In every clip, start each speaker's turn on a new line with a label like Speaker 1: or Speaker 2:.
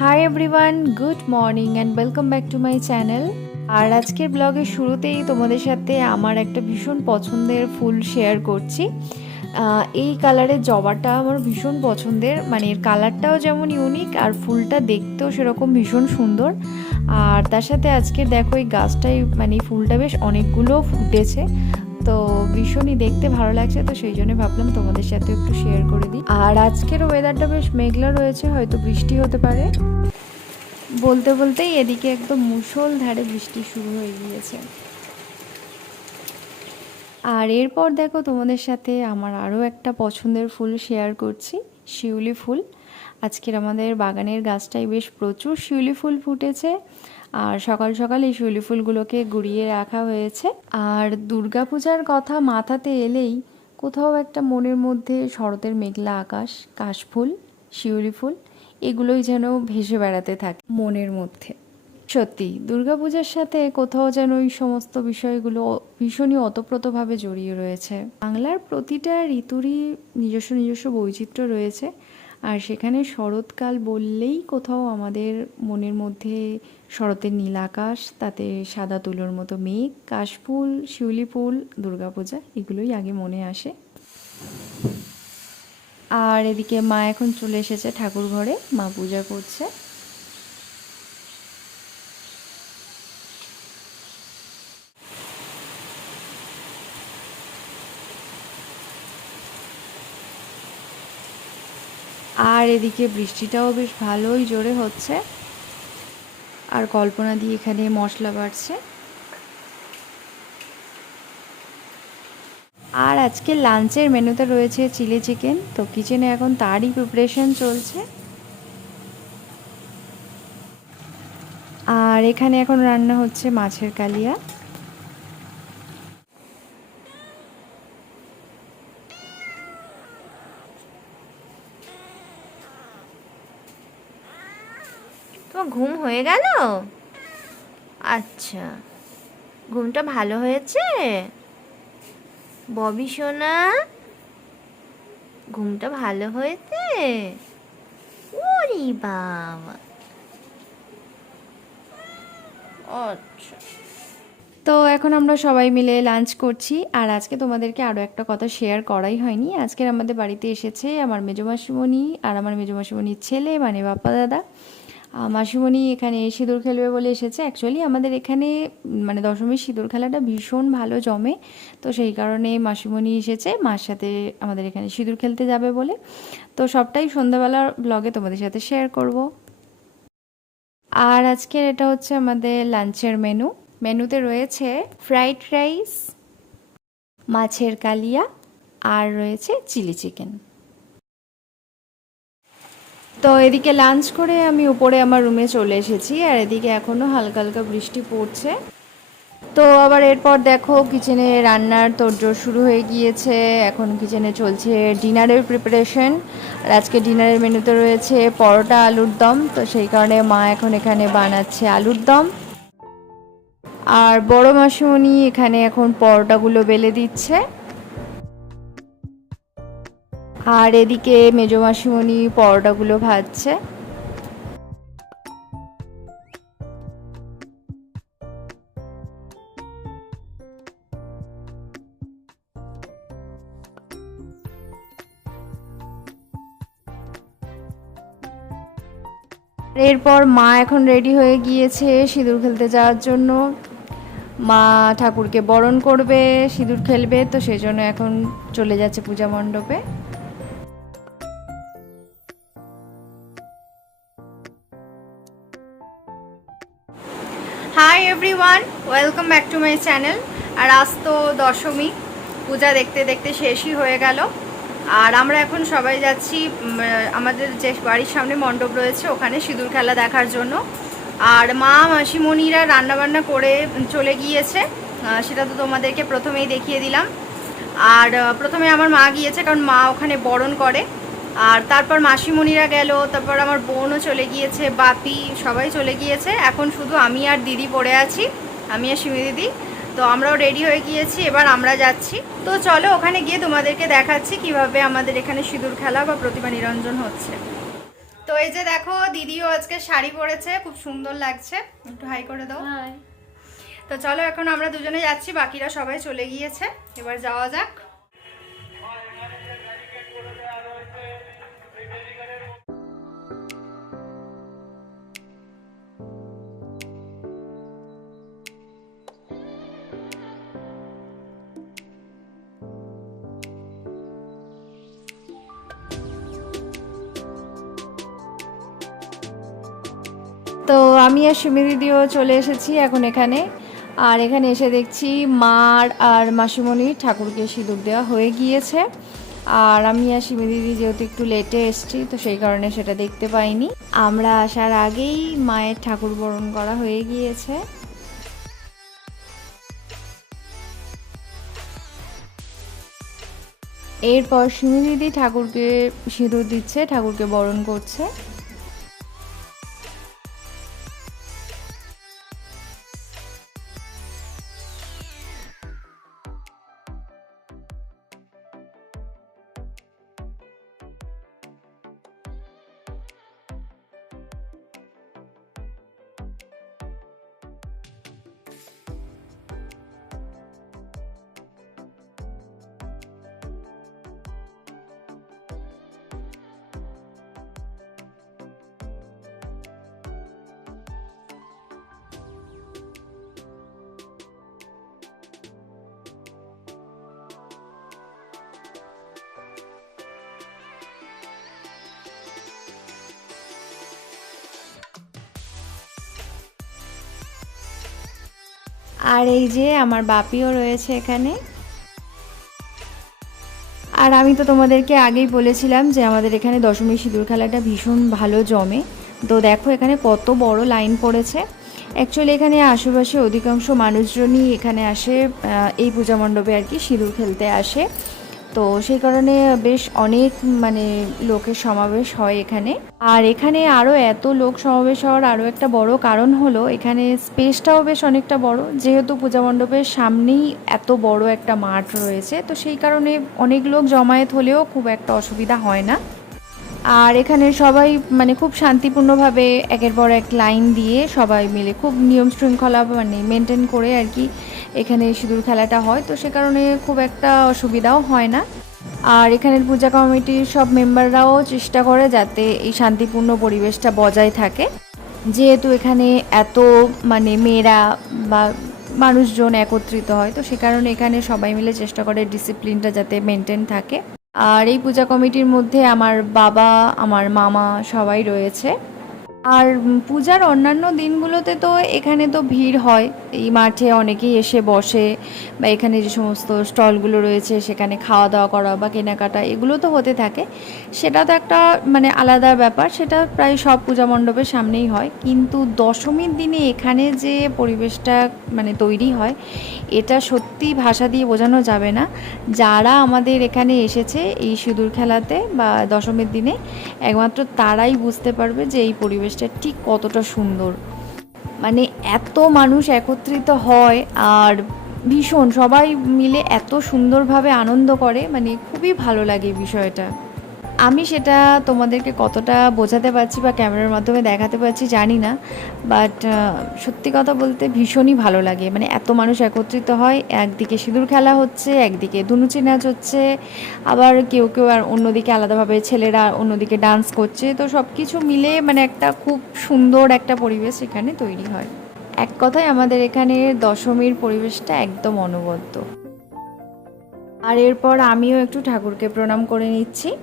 Speaker 1: Hi everyone good morning and welcome back to my channel আর আজকের ব্লগের শুরুতেই তোমাদের সাথে আমার একটা ভীষণ পছন্দের ফুল শেয়ার করছি। এই কালারের জবাটা আমার ভীষণ পছন্দের। মানে এর কালারটাও যেমন ইউনিক আর ফুলটা দেখতেও সেরকম ভীষণ সুন্দর। আর তার সাথে আজকে দেখো এই গাছটাই মানে ফুলটা বেশ অনেকগুলো ফুটেছে। তো ভীষণই দেখতে ভালো লাগছে, তো সেই জন্য ভাবলাম তোমাদের সাথে একটু শেয়ার করে দিই। আর আজকের ওয়েদারটা বেশ মেঘলা রয়েছে, হয়তো বৃষ্টি হতে পারে। বলতে বলতেই এদিকে একদম মুসল ধারে বৃষ্টি শুরু হয়ে গিয়েছে। আর এরপর দেখো তোমাদের সাথে আমার আরও একটা পছন্দের ফুল শেয়ার করছি, শিউলি ফুল। আজকের আমাদের বাগানের গাছটায় বেশ প্রচুর শিউলি ফুল ফুটেছে। আর সকাল সকাল এই শিউলি ফুলগুলোকে গুড়িয়ে রাখা হয়েছে। আর দুর্গাপূজার কথা মাথাতে এলেই কোথাও একটা মনের মধ্যে শরতের মেঘলা আকাশ, কাশফুল, শিউলি ফুল, এগুলোই যেন ভেসে বেড়াতে থাকে মনের মধ্যে। সত্যি, দুর্গাপূজার সাথে কোথাও যেন ওই সমস্ত বিষয়গুলো ভীষণই ওতপ্রোতভাবে জড়িয়ে রয়েছে। বাংলার প্রতিটা ঋতুরই নিজস্ব নিজস্ব বৈচিত্র্য রয়েছে। আর সেখানে শরৎকাল বললেই কোথাও আমাদের মনের মধ্যে শরতের নীল আকাশ, তাতে সাদা তুলোর মতো মেঘ, কাশফুল, শিউলি ফুল দুর্গাপূজা এগুলোই আগে মনে আসে। আর এদিকে মা এখন চলে এসেছে ঠাকুর ঘরে মা পূজা করছে। আর এদিকে বৃষ্টিটাও বেশ ভালোই জোরে হচ্ছে। আর কল্পনা দিয়ে এখানে মশলা বাড়ছে। আর আজকে লাঞ্চের মেনুতে রয়েছে চিলি চিকেন। তো কিচেনে এখন তারই প্রিপারেশন চলছে। আর এখানে এখন রান্না হচ্ছে মাছের কালিয়া।
Speaker 2: তোমার ঘুম হয়ে গেল? আচ্ছা। ঘুমটা ভালো হয়েছে? ববি সোনা, ঘুমটা ভালো হয়েছে? ওরে বাবা। আচ্ছা।
Speaker 1: তো এখন আমরা সবাই মিলে লাঞ্চ করছি, আর আজকে তোমাদেরকে আরও একটা কথা শেয়ার করাই হয়নি। আজকের আমাদের বাড়িতে এসেছে আমার মেজো মাসিমণি আর আমার মেজো মাসিমণির ছেলে মানে বাপ্পা দাদা। মাসিমণি এখানে সিঁদুর খেলবে বলে এসেছে। অ্যাকচুয়ালি আমাদের এখানে মানে দশমীর সিঁদুর খেলাটা ভীষণ ভালো জমে। তো সেই কারণে মাসিমণি এসেছে, মার সাথে আমাদের এখানে সিঁদুর খেলতে যাবে বলে। তো সবটাই সন্ধ্যাবেলার ব্লগে তোমাদের সাথে শেয়ার করব। আর আজকের এটা হচ্ছে আমাদের লাঞ্চের মেনু মেনুতে রয়েছে ফ্রাইড রাইস মাছের কালিয়া, আর রয়েছে চিলি চিকেন তো এদিকে লাঞ্চ করে আমি উপরে আমার রুমে চলে এসেছি, আর এদিকে এখনও হালকা হালকা বৃষ্টি পড়ছে। তো আবার এরপর দেখো কিচেনে রান্নার তোড়জোড় শুরু হয়ে গিয়েছে, এখন কিচেনে চলছে ডিনারের প্রিপারেশন আর আজকে ডিনারের মেনুতে রয়েছে পরোটা, আলুর দম, তো সেই কারণে মা এখন এখানে বানাচ্ছে আলুর দম। আর বড় মাসিমণি এখানে এখন পরোটাগুলো বেলে দিচ্ছে। আর এদিকে মেজো মাসিমণি পরোটাগুলো ভাজছে। এরপর মা এখন রেডি হয়ে গিয়েছে সিঁদুর খেলতে যাওয়ার জন্য। মা ঠাকুরকে বরণ করবে, সিঁদুর খেলবে, তো সেই জন্য এখন চলে যাচ্ছে পূজা মণ্ডপে।
Speaker 2: Hi everyone welcome back to my channel আর আজ তো দশমী, পূজা দেখতে দেখতে শেষই হয়ে গেল। আর আমরা এখন সবাই যাচ্ছি আমাদের যে বাড়ির সামনে মণ্ডপ রয়েছে, ওখানে সিঁদুর খেলা দেখার জন্য। আর মা মাসিমণিরা রান্নাবান্না করে চলে গিয়েছে। সেটা তো তোমাদেরকে প্রথমেই দেখিয়ে দিলাম। আর প্রথমে আমার মা গিয়েছে, কারণ মা ওখানে বরণ করে। আর তারপর মাসিমণিরা গেল তারপর আমার বোনও চলে গিয়েছে বাপি সবাই চলে গিয়েছে। এখন শুধু আমি আর দিদি পড়ে আছি আমি আর সিমি দিদি। তো আমরাও রেডি হয়ে গিয়েছি এবার আমরা যাচ্ছি। তো চলো ওখানে গিয়ে তোমাদেরকে দেখাচ্ছি কীভাবে আমাদের এখানে সিঁদুর খেলা বা প্রতিমা নিরঞ্জন হচ্ছে। তো এই যে দেখো দিদিও আজকে শাড়ি পরেছে খুব সুন্দর লাগছে। একটু হাই করে দাও। তো চলো এখন আমরা দুজনে যাচ্ছি বাকিরা সবাই চলে গিয়েছে। এবার যাওয়া যাক।
Speaker 1: তো আমি আর সুমি দিদিও চলে এসেছি এখন এখানে। আর এখানে এসে দেখছি মার আর মাসিমণির ঠাকুরকে সিঁদুর দেওয়া হয়ে গিয়েছে। আর আমি আর সিমি দিদি যেহেতু একটু লেটে এসেছি, তো সেই কারণে সেটা দেখতে পাইনি। আমরা আসার আগেই মায়ের ঠাকুর বরণ করা হয়ে গিয়েছে। এরপর সিমি দিদি ঠাকুরকে সিঁদুর দিচ্ছে, ঠাকুরকে বরণ করছে। আর এই যে আমার বাপিও রয়েছে এখানে। আর আমি তো তোমাদেরকে আগেই বলেছিলাম যে আমাদের এখানে দশমী সিঁদুর খেলাটা ভীষণ ভালো জমে। তো দেখো এখানে কত বড় লাইন পড়েছে। অ্যাকচুয়ালি এখানে আশেপাশে অধিকাংশ মানুষজনই এখানে আসে এই পূজা মণ্ডপে আর কি সিঁদুর খেলতে আসে। তো সেই কারণে বেশ অনেক মানে লোকের সমাবেশ হয় এখানে। আর এখানে আরও এত লোক সমাবেশ হওয়ার আরও একটা বড় কারণ হলো, এখানে স্পেসটাও বেশ অনেকটা বড়। যেহেতু পূজা মণ্ডপের সামনেই এত বড় একটা মাঠ রয়েছে, তো সেই কারণে অনেক লোক জমায়েত হলেও খুব একটা অসুবিধা হয় না। আর এখানে সবাই মানে খুব শান্তিপূর্ণভাবে একের পর এক লাইন দিয়ে সবাই মিলে খুব নিয়ম শৃঙ্খলা মানে মেনটেন করে আর কি এখানে সিঁদুর খেলাটা হয়। তো সে কারণে খুব একটা অসুবিধাও হয় না। আর এখানের পূজা কমিটির সব মেম্বাররাও চেষ্টা করে যাতে এই শান্তিপূর্ণ পরিবেশটা বজায় থাকে। যেহেতু এখানে এত মানে মেয়েরা বা মানুষজন একত্রিত হয়, তো সে কারণে এখানে সবাই মিলে চেষ্টা করে ডিসিপ্লিনটা যাতে মেনটেন থাকে। আর এই পূজা কমিটির মধ্যে আমার বাবা আমার মামা সবাই রয়েছে। আর পূজার অন্যান্য দিনগুলোতে তো এখানে তো ভিড় হয়। এই মাঠে অনেকেই এসে বসে বা এখানে যে সমস্ত স্টলগুলো রয়েছে, সেখানে খাওয়া দাওয়া করা বা কেনাকাটা, এগুলো তো হতে থাকে। সেটা তো একটা মানে আলাদা ব্যাপার, সেটা প্রায় সব পূজা মণ্ডপের সামনেই হয়। কিন্তু দশমীর দিনে এখানে যে পরিবেশটা মানে তৈরি হয়, এটা সত্যি ভাষা দিয়ে বোঝানো যাবে না। যারা আমাদের এখানে এসেছে এই সিঁদুর খেলাতে বা দশমীর দিনে, একমাত্র তারাই বুঝতে পারবে যে এই পরিবেশটা ঠিক কতটা সুন্দর। মানে এত মানুষ একত্রিত হয় আর ভীষণ সবাই মিলে এত সুন্দরভাবে আনন্দ করে মানে খুবই ভালো লাগে বিষয়টা। আমি সেটা তোমাদেরকে কতটা বোঝাতে পারছি বা ক্যামেরার মাধ্যমে দেখাতে পারছি জানি না বাট সত্যি কথা বলতে ভীষণই ভালো লাগে। মানে এত মানুষ একত্রিত হয়, একদিকে সিঁদুর খেলা হচ্ছে, একদিকে ধুনুচি নাচ হচ্ছে, আবার কেউ কেউ আর অন্যদিকে আলাদাভাবে ছেলেরা অন্যদিকে ডান্স করছে। তো সব কিছু মিলে মানে একটা খুব সুন্দর একটা পরিবেশ এখানে তৈরি হয়। এক কথায় আমাদের এখানে দশমীর পরিবেশটা একদম অনবদ্য। আর এরপর আমিও একটু ঠাকুরকে প্রণাম করে নিচ্ছি।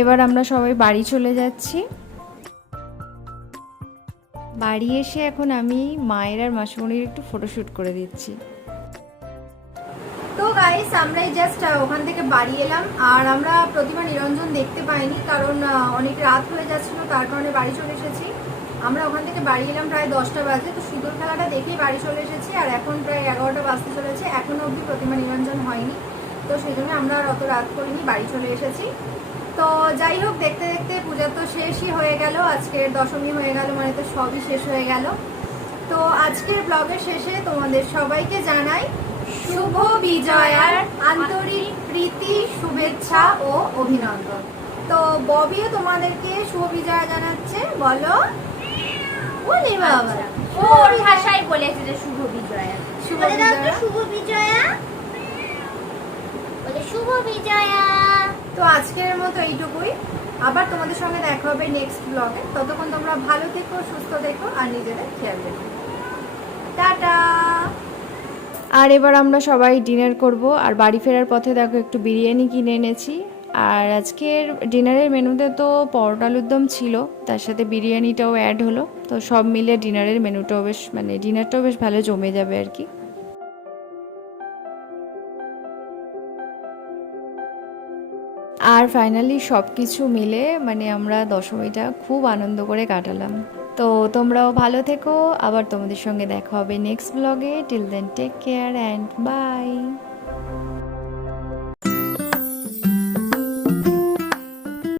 Speaker 1: এবার আমরা সবাই বাড়ি চলে যাচ্ছি। বাড়ি এসে এখন আমি মায়ের আর মাসুমণির একটু ফটোশ্যুট করে দিচ্ছি।
Speaker 2: তো গাইস আমরা এই জাস্ট ওখান থেকে বাড়ি এলাম। আর আমরা প্রতিমা নিরঞ্জন দেখতে পাইনি, কারণ অনেক রাত হয়ে যাচ্ছিল, তার কারণে বাড়ি চলে এসেছি। আমরা ওখান থেকে বাড়ি এলাম প্রায় দশটা বাজে, তো সিঁদুর খেলাটা দেখেই বাড়ি চলে এসেছি। আর এখন প্রায় এগারোটা বাজতে চলেছে, এখনও অবধি প্রতিমা নিরঞ্জন হয়নি। তো সেই জন্য আমরা আর অত রাত করিনি, বাড়ি চলে এসেছি। তো যাই হোক দেখতে দেখতে পূজা তো শেষই হয়ে গেল। আজকের দশমী হয়ে গেল মানে তো সবই শেষ হয়ে গেল। তো আজকের ব্লগের শেষে তোমাদের সবাইকে জানাই শুভ বিজয়ার আন্তরিক প্রীতি শুভেচ্ছা ও অভিনন্দন। তো ববিও তোমাদেরকে শুভ বিজয়া জানাচ্ছে বলো। বলি বাবা।
Speaker 3: ওর ভাষায় বলেছে যে শুভ বিজয়া।
Speaker 2: শুভ বিজয়া।
Speaker 3: শুভ বিজয়া। বলে শুভ বিজয়া।
Speaker 2: তো আজকের মতো এইটুকুই। আবার তোমাদের সঙ্গে দেখা হবে নেক্সট ব্লগে ততক্ষণ তোমরা ভালো থেকো, সুস্থ থেকো আর নিজেদের খেয়াল রেখো। টাটা!
Speaker 1: আর এবার আমরা সবাই ডিনার করব। আর বাড়ি ফেরার পথে দেখো একটু বিরিয়ানি কিনে এনেছি। আর আজকের ডিনারের মেনুতে তো পরোটা আলুর দম ছিল। তার সাথে বিরিয়ানিটাও অ্যাড হলো। তো সব মিলে ডিনারের মেনুটাও বেশ মানে ডিনারটাও বেশ ভালো জমে যাবে আর কি। আর ফাইনালি সব কিছু মিলে মানে আমরা দশমীটা খুব আনন্দ করে কাটালাম। তো তোমরাও ভালো থেকো, আবার তোমাদের সঙ্গে দেখা হবে নেক্সট ব্লগে till then take care and bye